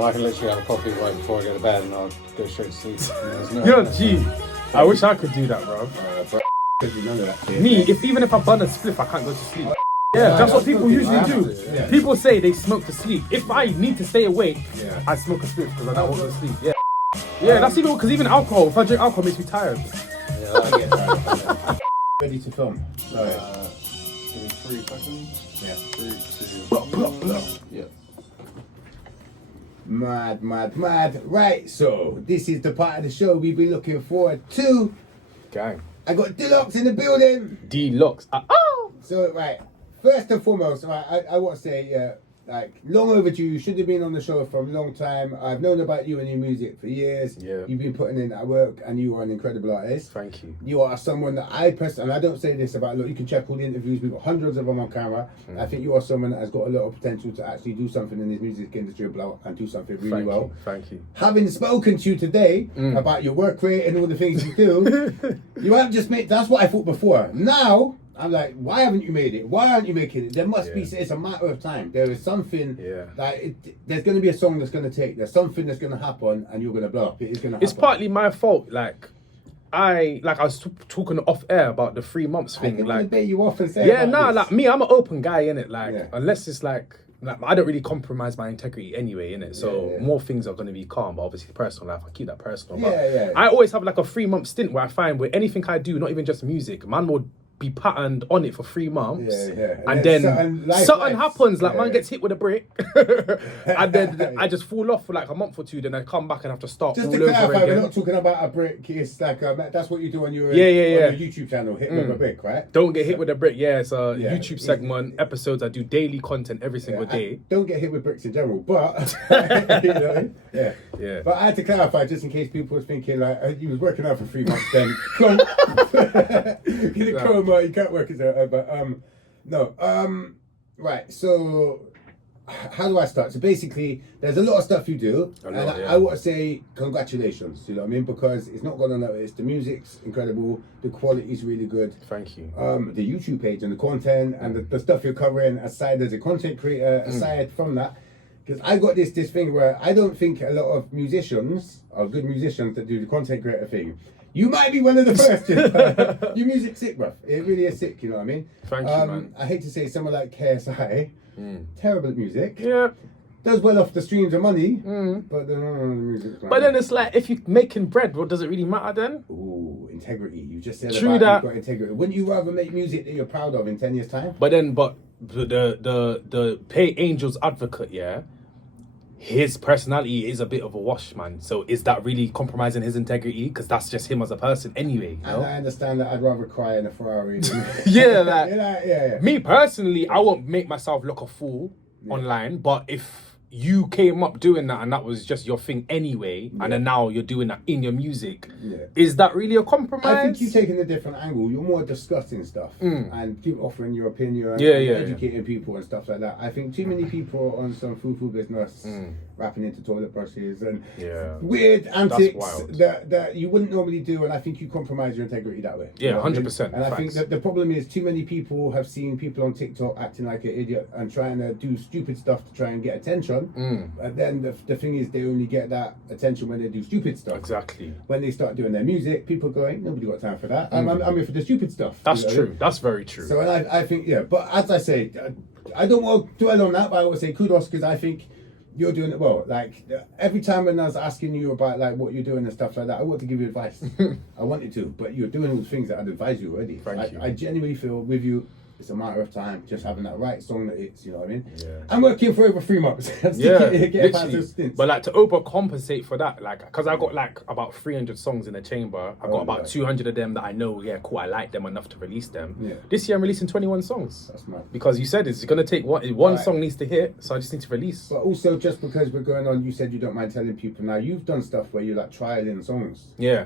And I can literally have a coffee right before I go to bed and I'll go straight to sleep. You're a G. I wish I could do that, bro. Me, even if I've done a spliff, I can't go to sleep. Yeah, that's what people usually do. Yeah. People say they smoke to sleep. If I need to stay awake, I smoke a spliff because I don't want to sleep. Yeah, that's even because even alcohol. If I drink alcohol, it makes me tired. Yeah, I get tired. Ready to film. Give me 3 seconds. Yeah. 3, 2, yeah. Mad. Right, so this is the part of the show we've been looking forward to. Gang. I got Delocx in the building. Delocx. So, right, first and foremost, right, I want to say, like, long overdue. You should have been on the show for a long time. I've known about you and your music for years. Yeah. You've been putting in that work, and you are an incredible artist. Thank you. You are someone that I personally, and I don't say this about, look, you can check all the interviews. We've got hundreds of them on camera. I think you are someone that has got a lot of potential to actually do something in this music industry and do something really well. Thank you. Having spoken to you today about your work rate and all the things you do, you haven't just made, that's what I thought before. Now, I'm like, why haven't you made it? Why aren't you making it? There must be, it's a matter of time. There is something, there's going to be a song that's going to take, there's something that's going to happen and you're going to blow up. It is going to happen. It's partly my fault. I was talking off air about the 3 months thing. I didn't bait you off and say like me, I'm an open guy, innit? Unless it's like I don't really compromise my integrity anyway, innit? So more things are going to be calm, but obviously the personal life, I keep that personal. I always have like a 3 month stint where I find where anything I do, not even just music, man will be patterned on it for 3 months, and then something happens, like man gets hit with a brick, and then I just fall off for like a month or two. Then I come back and have to start just all to over clarify, again. we're not talking about a brick. It's like that's what you do on your your YouTube channel. Hit with a brick, right? Don't get hit with a brick. Yeah, it's a YouTube segment, episodes. I do daily content every single day. Don't get hit with bricks in general, but you know, But I had to clarify just in case people were thinking like he was working out for 3 months. Then you can't work as a but right. So how do I start? So basically, there's a lot of stuff you do, I want to say congratulations. You know what I mean? Because it's not gone unnoticed. The music's incredible. The quality's really good. Thank you. The YouTube page and the content and the stuff you're covering aside as a content creator. Aside from that. Because I got this thing where I don't think a lot of musicians are good musicians that do the content creator thing. You might be one of the first. Your music's sick, bruv. It really is sick, you know what I mean? Thank you, man. I hate to say someone like KSI, terrible at music. Yeah. Does well off the streams of money, but the music's But then it's like, if you're making bread, what does it really matter then? Ooh, integrity. You just said True about you've got integrity. Wouldn't you rather make music that you're proud of in 10 years' time? But the pay angel's advocate, his personality is a bit of a wash, man. So is that really compromising his integrity? Because that's just him as a person anyway. You know? And I understand that I'd rather cry in a Ferrari. Me personally, I won't make myself look a fool online. But if you came up doing that and that was just your thing anyway, and then now you're doing that in your music, is that really a compromise? I think you're taking a different angle. You're more discussing stuff and keep offering your opinion and educating people and stuff like that. I think too many people on some foo-foo business rapping into toilet brushes and weird antics that you wouldn't normally do, and I think you compromise your integrity that way. Yeah, 100%. And I think that the problem is too many people have seen people on TikTok acting like an idiot and trying to do stupid stuff to try and get attention. And then the thing is, they only get that attention when they do stupid stuff. Exactly. When they start doing their music, people going, nobody got time for that. I'm here for the stupid stuff. That's true. That's very true. So I think, but as I say, I don't want to dwell on that, but I would say kudos because I think you're doing it well. Like every time when I was asking you about like what you're doing and stuff like that, I want to give you advice. I wanted to, but you're doing all the things that I'd advise you already. Thank you. I genuinely feel with you, it's a matter of time, just having that right song that hits, you know what I mean? Yeah. I'm working for over 3 months. But like to overcompensate for that, like, because I got like about 300 songs in the chamber. I got about 200 of them that I know, cool, I like them enough to release them. Yeah. This year I'm releasing 21 songs. That's mad. Because you said it's going to take one song needs to hit, so I just need to release. But also just because we're going on, you said you don't mind telling people now, you've done stuff where you're like trialing songs. Yeah.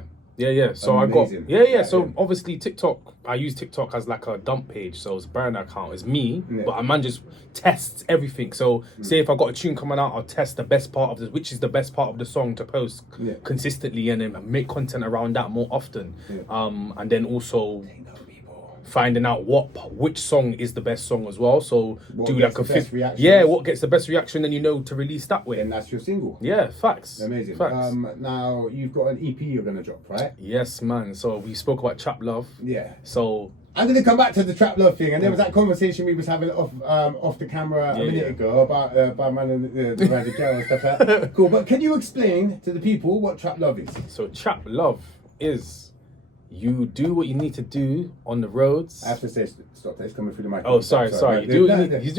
So amazing. I got So obviously TikTok, I use TikTok as like a dump page. So it's a burner account. It's me, but a man just tests everything. So say if I got a tune coming out, I'll test the best part of this, which is the best part of the song to post consistently, and then make content around that more often. And then also finding out which song is the best song as well. So What do gets like a the best fifth. reaction? Yeah, what gets the best reaction, then you know to release that way. And that's your single. Yeah, facts. Amazing. Facts. Now you've got an EP you're gonna drop, right? Yes, man. So we spoke about TrapLove. Yeah. So I'm gonna come back to the TrapLove thing, and there was that conversation we was having off the camera a minute ago about man and the Magic Girl and stuff like that. Cool, but can you explain to the people what TrapLove is? So TrapLove is you do what you need to do on the roads. I have to say, stop. It's coming through the mic. Oh, sorry. You do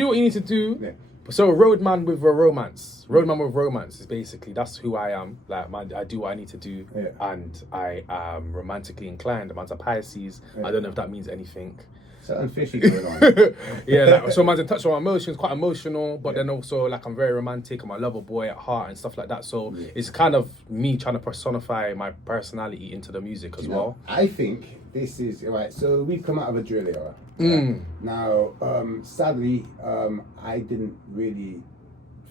what you need to do. Yeah. So a roadman with a romance. Roadman with romance is basically, that's who I am. Like, I do what I need to do, and I am romantically inclined. I'm a Pisces. I don't know if that means anything. Something fishy going on. Yeah, like, so man's in touch with my emotions, quite emotional, but then also like I'm very romantic. I'm a lover boy at heart and stuff like that. So it's kind of me trying to personify my personality into the music as well. I think this is right. So we've come out of a drill era. Right? Now, sadly, I didn't really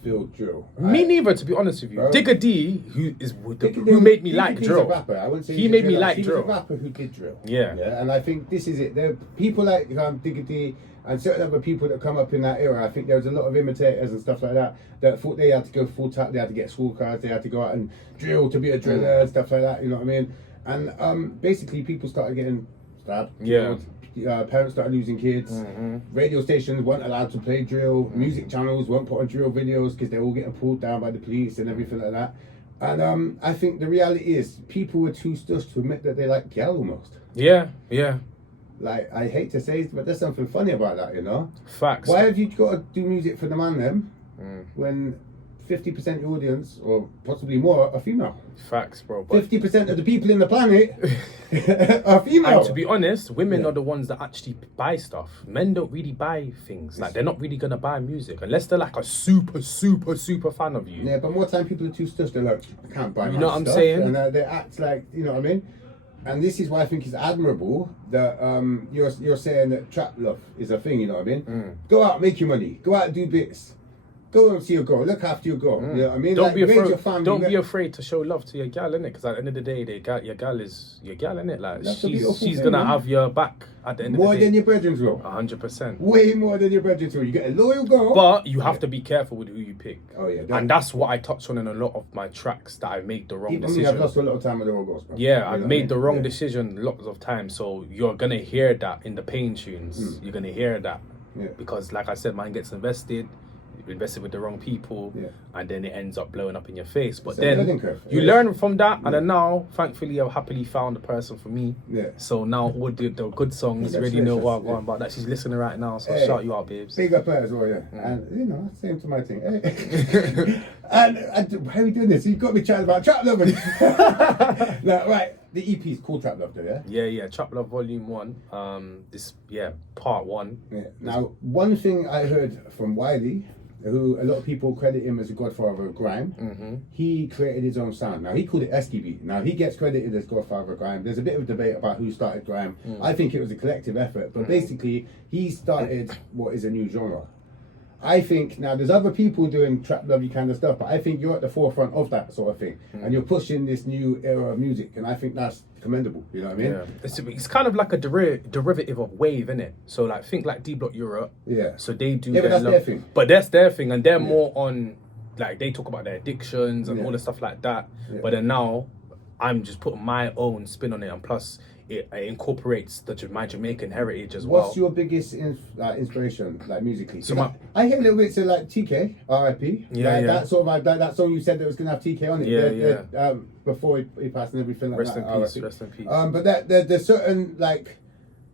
feel drill. Me neither, to be honest with you. Bro. Digger D, who made me like Digger D's drill. a rapper. I wouldn't say He made me like He drill. was a rapper who did drill. Yeah. Yeah, and I think this is it. There are people like Digger D and certain other people that come up in that era. I think there was a lot of imitators and stuff like that that thought they had to go full time. They had to get school cards. They had to go out and drill to be a driller and stuff like that. You know what I mean? And basically, people started getting stabbed. Yeah. Parents started losing kids. Radio stations weren't allowed to play drill. Music channels weren't put on drill videos because they're all getting pulled down by the police and everything like that. And I think the reality is people were too stush to admit that they like gal almost. Yeah, yeah. Like, I hate to say it, but there's something funny about that, you know? Facts. Why have you got to do music for the man then when 50% of the audience, or possibly more, are female? Facts, bro. But 50% of the people in the planet are female. and to be honest, women are the ones that actually buy stuff. Men don't really buy things. Like, they're not really gonna buy music unless they're like a super fan of you. Yeah, but more time people are too stush. They're like, I can't buy. You know what I'm stuff. saying? And they act like, you know what I mean. And this is why I think it's admirable that you're saying that TrapLove is a thing. You know what I mean? Go out, make your money. Go out and do bits. Go and see your girl. Look after your girl. You know what I mean? Don't be raise afraid. your family. Don't be afraid to show love to your gal, innit? Because at the end of the day, your gal is your gal, innit? Like, That's a beautiful she's thing, gonna man. have your back at the end More of the than day. your brethren's will. 100%. Way more than your brethren's will. You get a loyal girl. But you have to be careful with who you pick. Oh yeah. And that's what I touch on in a lot of my tracks, that I made the wrong Even me, I've decision. lost a lot of time with the wrong girls, bro. Yeah, You know I've what made I the mean? wrong decision lots of times. So you're gonna hear that in the pain tunes. You're gonna hear that because, like I said, mine gets invested with the wrong people, and then it ends up blowing up in your face. But It's a learning then curve. you learn from that, and then now, thankfully, I've happily found a person for me. Yeah. So now all the good songs, you already know what I'm going about. That she's listening right now, so Hey. shout you out, babes. Big up her as well, yeah. And, you know, same to my thing. Hey. and how are we doing this? You've got me chatting about TrapLove. No, right. The EP is called TrapLove, though, yeah? Yeah, TrapLove Vol.1. Part 1. Yeah. Now, one thing I heard from Wiley, who a lot of people credit him as the godfather of grime, he created his own sound. Now, he called it Esky Beat. Now, he gets credited as godfather of grime. There's a bit of debate about who started grime. I think it was a collective effort, but basically, he started what is a new genre. I think, now there's other people doing trap-lovey kind of stuff, but I think you're at the forefront of that sort of thing. And you're pushing this new era of music, and I think that's commendable, you know what I mean? Yeah. It's kind of like a derivative of wave, innit? So like, think like D-Block Europe. Yeah. So they do Yeah, but that's their thing. But that's their thing, and they're more on, like, they talk about their addictions and all the stuff like that. But then now, I'm just putting my own spin on it, and plus, it incorporates my Jamaican heritage as well. What's your biggest inspiration, like musically? So I hear little bits of like TK, R.I.P. Yeah, like, yeah. that sort of like that song you said that was gonna have TK on it. Yeah, Before he passed and everything like Rest that. in peace, R.I.P. rest in peace. But there's certain like,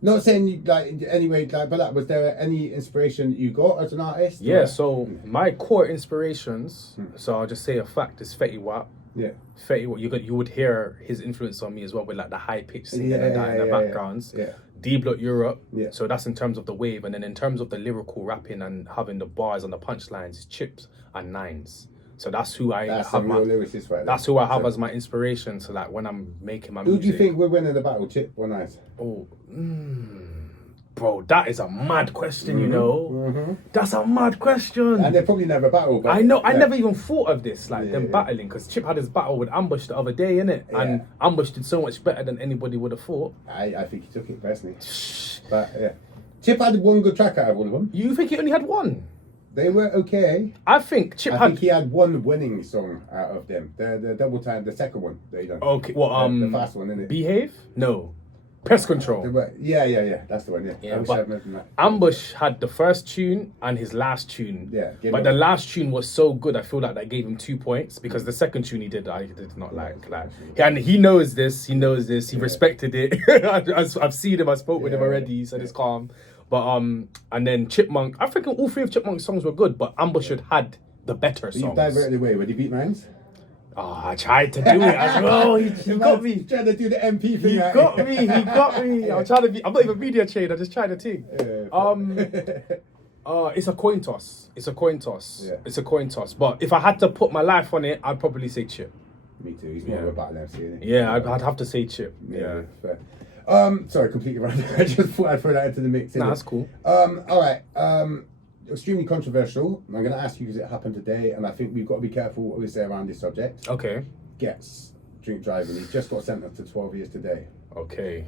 not saying you, like in any way, like, but like, was there any inspiration you got as an artist? Yeah. Or? So my core inspirations. So I'll just say a fact is Fetty Wap. Yeah. Fetty Wap, you would hear his influence on me as well with like the high pitch singing and that in the backgrounds. Yeah. D-Block Europe. Yeah. So that's in terms of the wave, and then in terms of the lyrical rapping and having the bars and the punchlines, it's Chips and Nines. So that's who I That's have some real lyricist right there. That's who I have as my inspiration. So like when I'm making my Who music. do you think will win in the battle, Chip or Nines? Oh, Bro, that is a mad question, you know. That's a mad question. And they probably never battle. But, I know. I never even thought of this, like them battling, because Chip had his battle with Ambush the other day, innit? Yeah. And Ambush did so much better than anybody would have thought. I think he took it personally. But yeah, Chip had one good track out of all of them. You think he only had one? They were okay. I think Chip I had. think he had one winning song out of them. The double time, the second one that he done. Okay, what? The fast one, innit? Behave? No. Pest Control. Yeah. That's the one. Yeah. Yeah, I wish but I'd mentioned that. Ambush had the first tune and his last tune. Yeah, but the last tune was so good, I feel like that gave him 2 points, because the second tune he did, I did not like. And he knows this. He respected it. I've seen him. I spoke with him already. He said it's calm. But and then Chipmunk. I think all three of Chipmunk's songs were good, but Ambush had the better songs. You diverted away. Would he beat Mines? Oh, I tried to do it as well. He got me. Trying to do the MP thing. He got me. I'm trying to be. I'm not even media trained. I just trying to think. It's a coin toss. Yeah. It's a coin toss. But if I had to put my life on it, I'd probably say Chip. Me too. He's more of a battle MC, isn't he? Yeah, I'd have to say Chip. Yeah. Fair. Sorry, completely random. I just thought I'd throw that into the mix. Nah, that's cool. All right. Extremely controversial. I'm going to ask you because it happened today, and I think we've got to be careful what we say around this subject. Okay. Gets drink driving. He's just got sentenced to 12 years today. Okay.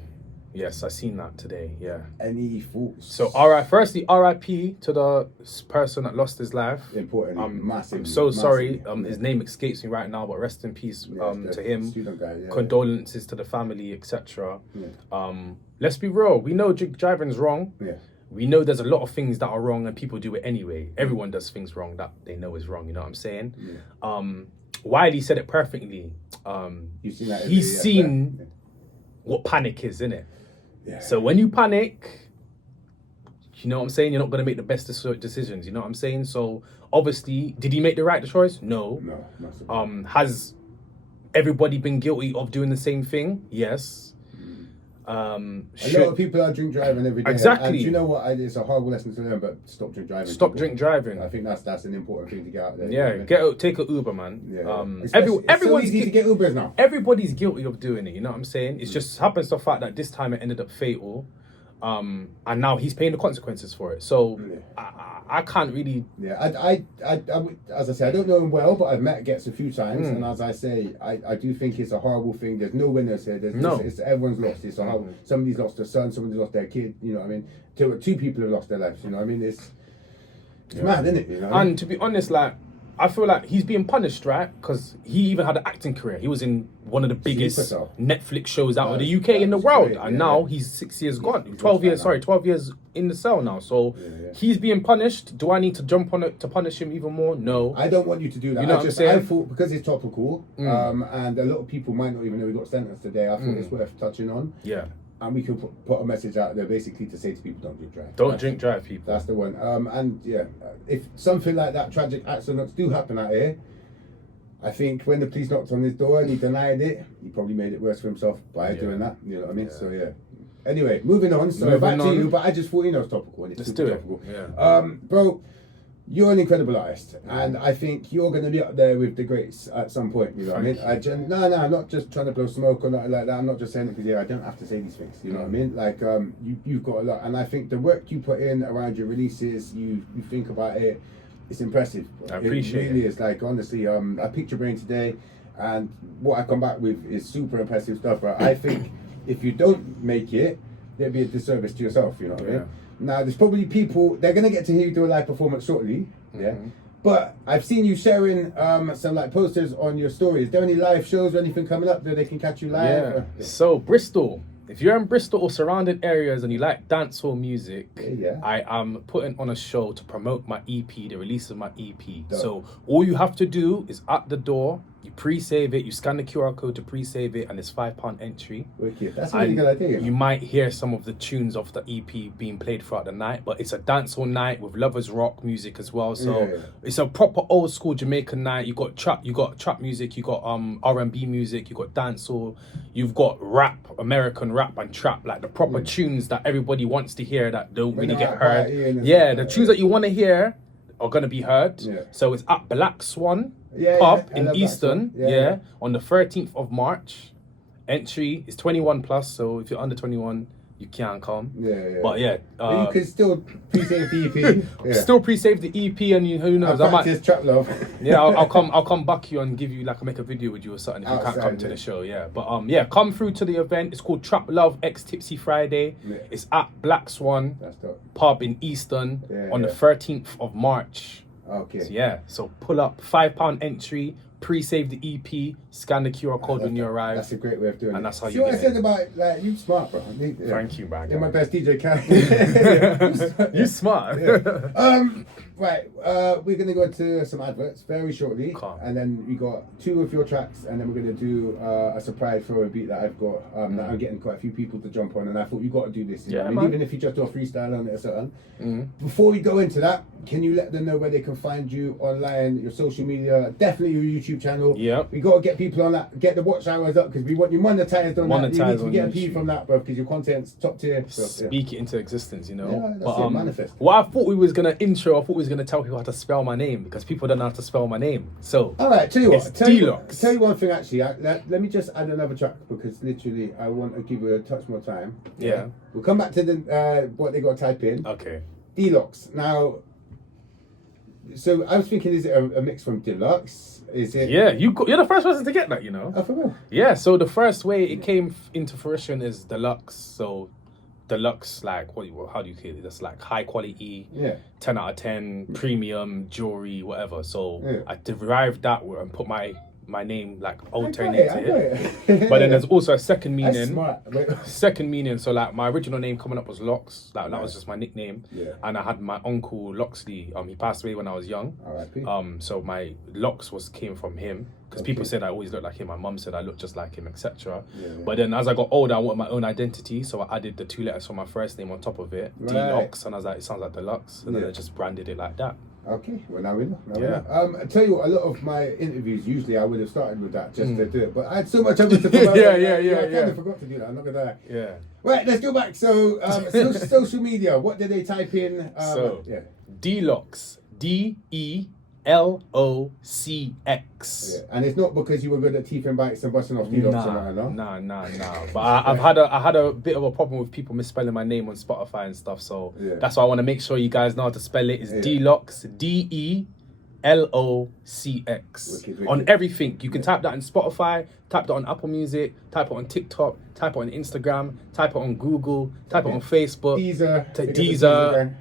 Yes, I seen that today. Yeah. Any thoughts? So, firstly, RIP to the person that lost his life. Importantly, massive. I'm so sorry. His name escapes me right now, but rest in peace to him. Student guy, yeah. Condolences to the family, etc. Let's be real. We know drink driving is wrong. Yeah. We know there's a lot of things that are wrong, and people do it anyway. Everyone does things wrong that they know is wrong. You know what I'm saying? Yeah. Wiley said it perfectly. You've seen that. He's seen what panic is, innit? Yeah. So when you panic, you know what I'm saying? You're not going to make the best decisions. You know what I'm saying? So obviously, did he make the right choice? No. No. Not has everybody been guilty of doing the same thing? Yes. A lot of people are drink driving every day. Exactly. And you know what? It's a horrible lesson to learn, but stop drink driving. Stop drink driving. I think that's an important thing to get out there. Yeah, take an Uber, man. Yeah. Everyone's so easy to get Ubers now. Everybody's guilty of doing it. You know what I'm saying? It just happens to the fact that this time it ended up fatal, and now he's paying the consequences for it. So I can't really. Yeah, I as I say, I don't know him well, but I've met Gets a few times, and as I say, I do think it's a horrible thing. There's no winners here. It's everyone's lost. It's a horrible. Somebody's lost their son. Somebody's lost their kid. You know what I mean? Two people have lost their lives. You know what I mean? It's mad, isn't it? You know what I mean? And to be honest, like, I feel like he's being punished, right? Because he even had an acting career. He was in one of the biggest Netflix shows out of the UK in the world. Great, and now he's 6 years gone. 12 years in the cell now. So he's being punished. Do I need to jump on it to punish him even more? No. I don't want you to do that. You know what I'm saying? I thought, because it's topical, and a lot of people might not even know he got sentenced today, I thought it's worth touching on. Yeah. And we can put a message out there basically to say to people, don't drink drive. Don't drink drive, people. That's the one. And yeah, if something like that, tragic accidents do happen out here, I think when the police knocked on his door and he denied it, he probably made it worse for himself by doing that. You know what I mean? Yeah. So yeah. Anyway, moving on. So back to you, but I just thought, it's topical. And it's Let's do topical. it. Yeah. Bro, you're an incredible artist, and I think you're going to be up there with the greats at some point. You know what I mean? No, I'm not just trying to blow smoke or nothing like that. I'm not just saying it because I don't have to say these things. You know what I mean? Like you've got a lot, and I think the work you put in around your releases, you think about it, it's impressive. I appreciate it. Really is. Like honestly, I picked your brain today, and what I come back with is super impressive stuff. Right? I think if you don't make it, there'd be a disservice to yourself. You know what I mean? Now, there's probably people, they're going to get to hear you do a live performance shortly, but I've seen you sharing some like posters on your story. Is there any live shows or anything coming up that they can catch you live? Yeah. So, Bristol. If you're in Bristol or surrounding areas and you like dancehall music, I am putting on a show to promote my EP, the release of my EP. Dope. So all you have to do is at the door, you pre-save it, you scan the QR code to pre-save it, and it's £5 entry. Wicked. That's a really good idea. You might hear some of the tunes of the EP being played throughout the night, but it's a dancehall night with lovers rock music as well. So it's a proper old school Jamaican night. You got trap music, you got R&B music, you got dancehall, you've got rap, American rap and trap, like the proper tunes that everybody wants to hear that don't really get heard. The tunes that you want to hear are going to be heard. So it's at Black Swan Pub in Easton, on the 13th of March. Entry is 21 plus, so if you're under 21, you can't come. Yeah. But yeah, you can still pre-save the EP. Yeah. Still pre-save the EP, and who knows? I might practice TrapLove. Yeah, I'll come back you and give you like make a video with you or something if you can't come to the show. Yeah, but yeah, come through to the event. It's called TrapLove X Tipsy Friday. Yeah. It's at Black Swan Pub in Easton on the 13th of March. Okay. So, so pull up, £5 entry. Pre-save the EP, scan the QR code when you arrive. That's a great way of doing it. And that's how see you what I said about like you smart, bro. Thank you, man. You're my best DJ You smart. Right, we're gonna go into some adverts very shortly, and then we got 2 of your tracks, and then we're gonna do a surprise for a beat that I've got. That I'm getting quite a few people to jump on, and I thought you got to do this. I mean, even if you just do a freestyle on it or something. Before we go into that, can you let them know where they can find you online, your social media, definitely your YouTube channel? Yeah. We got to get people on that, get the watch hours up because we want you monetized on that. You need to get a P from that, bro, because your content's top tier. So, Speak it into existence, you know. Yeah, that's it, manifest. What I thought we was gonna intro, I thought we was gonna tell people how to spell my name because people don't know how to spell my name. So all right, tell you what, Delocx. Tell you one thing actually. Let me just add another track because literally I want to give you a touch more time. Yeah. We'll come back to the what they got to type in. Okay. Delocx. Now, so I was thinking, is it a mix from Deluxe? Is it? Yeah, you're the first person to get that, you know. Oh, for real? Yeah. So the first way it came into fruition is Deluxe. So Deluxe, like how do you call it? That's like high quality, 10 out of 10, premium jewelry, whatever. So I derived that and put my name like alternate it. But then there's also a second meaning. That's smart. Second meaning. So like my original name coming up was Lox. Like that was just my nickname. Yeah. And I had my uncle Loxley. He passed away when I was young. So my Lox came from him. Because people said I always look like him. My mum said I look just like him, etc. But then as I got older, I wanted my own identity. So I added the 2 letters from my first name on top of it. Delocx. And I was like, it sounds like Deluxe. And then I just branded it like that. Okay, well now we know. I tell you what, a lot of my interviews, usually I would have started with that just to do it. But I had so much other to promote. I kind of forgot to do that, I'm not going to lie. Yeah. Right, let's go back. So, social media, what did they type in? Delocx. DELOCX. Yeah. And it's not because you were good at teeth and bites and busting off Delocx. Nah. But I had a bit of a problem with people misspelling my name on Spotify and stuff. So that's why I want to make sure you guys know how to spell it. It's Delocx. DELOCX. Wicked. On everything. You can type that on Spotify, type that on Apple Music, type it on TikTok, type it on Instagram, type it on Google, type it on Facebook, Deezer,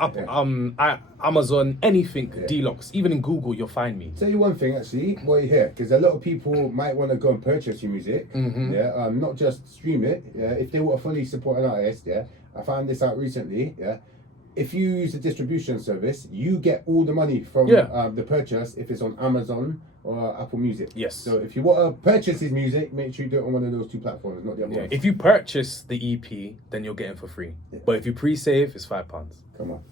Amazon, anything. Delocx. Even in Google, you'll find me. Tell you one thing actually, while you're here, because a lot of people might want to go and purchase your music. Not just stream it. If they want to fully support an artist. I found this out recently. If you use a distribution service, you get all the money from the purchase if it's on Amazon or Apple Music. Yes. So if you want to purchase his music, make sure you do it on one of those 2 platforms, not the other one. If you purchase the EP, then you'll get it for free. But if you pre-save, it's £5. Come on.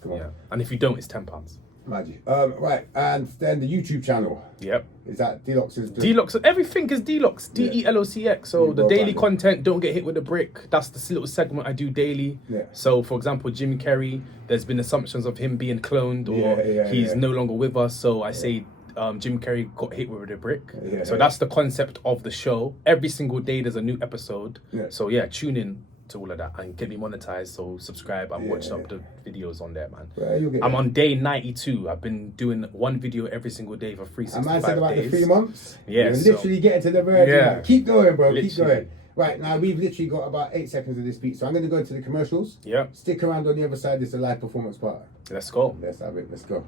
And if you don't, it's £10. Magic. Right, and then the YouTube channel. Yep. Is that Delocx's? Delocx. Everything is Delocx. DELOCX. So the daily content, don't get hit with a brick. That's the little segment I do daily. So for example, Jim Carrey, there's been assumptions of him being cloned or he's no longer with us. So I say Jim Carrey got hit with a brick. So that's the concept of the show. Every single day there's a new episode. So tune in to all of that and get me monetized. So subscribe and watch up the videos on there, man. I'm on day 92. I've been doing 1 video every single day for 365 days. I said about the 3 months. You're literally getting to the verge. Keep going, bro. Keep going. Right, now we've literally got about 8 seconds of this beat, so I'm going to go into the commercials. Stick around on the other side. This is a live performance part. Let's go. Let's have it. Let's go.